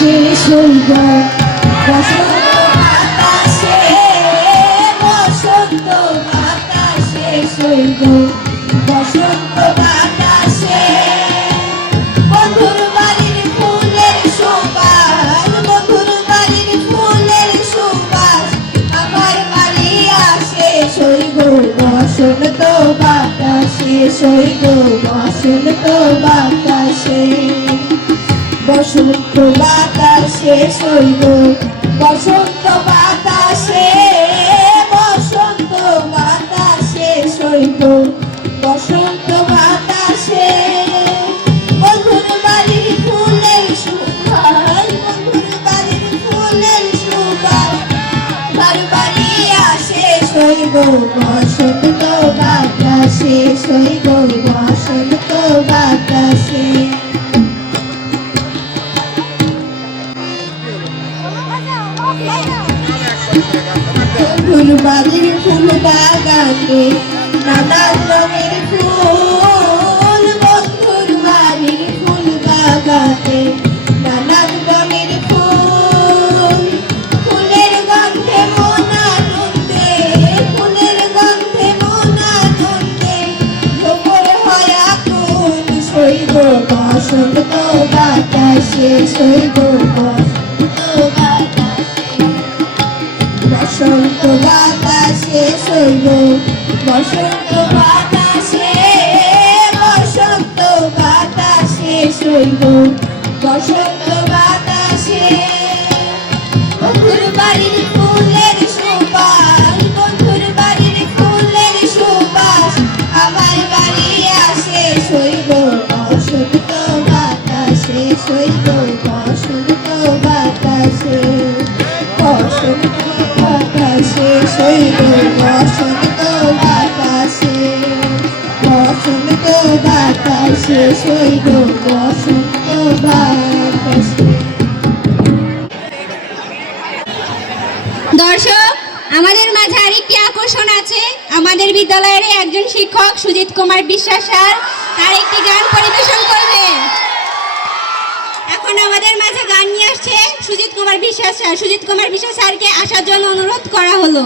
শেষ হইব বসন্ত বাতাসে বসন্ত বাতাস শেষ হইব বসন্ত বাতাসে বন্ধুর বাড়ির ফুলের সুবাস বন্ধুর বাড়ির ফুলের সুবাস আমার বাড়ি শেষ হইব বসন্ত বাতাস শেষ হইব বসন্ত বাতাসে বসন্ত বাতাস শেষ হইব বসন্ত বাতাসে বসন্ত বাতাস শেষ হইব বসন্ত বাতাসে বন্ধুর বাড়ির ফুলের সুবাস বন্ধুর বাড়ির ফুলের সুবাস আমার বাড়ি শেষ হইব বসন্ত বাতাস শেষ হইব বসন্ত বাতাসে ফুলবাড়ির ফুল বাগানে নানান রঙের ফুল বন্ধুর বাড়ির ফুল বাগানে নানান রঙের ফুল ফুলের গন্ধে মন আনন্দে ফুলের গন্ধে মন আনন্দে ভ্রমর হয় আকুল সইব বসন্ত বাতাসে সইব বসন্ত বাতাসে সইব বসন্ত বাতাসে বসন্ত বাতাসে সইব বসন্ত বাতাসে বন্ধুর বাড়ির ফুলের সুবাস বন্ধুর বাড়ির ফুলের সুবাস আমার বাড়ি সইব বসন্ত বাতাসে সইব বসন্ত বাতাসে বসন্ত বাতাসে সইব বসন্ত বাতাসে বসন্ত বাতাসে সইব বসন্ত বাতাসে। দর্শক, আমাদের মাঝে আরেকটি আকর্ষণ আছে। আমাদের বিদ্যালয়ের একজন শিক্ষক সুজিত কুমার বিশ্বাস স্যার তার একটি গান পরিবেশন করবে। এখন আমাদের মাঝে গান নিয়ে আসছে সুজিত কুমার বিশ্বাস স্যার। সুজিত কুমার বিশ্বাস স্যারকে আসার জন্য অনুরোধ করা হলো।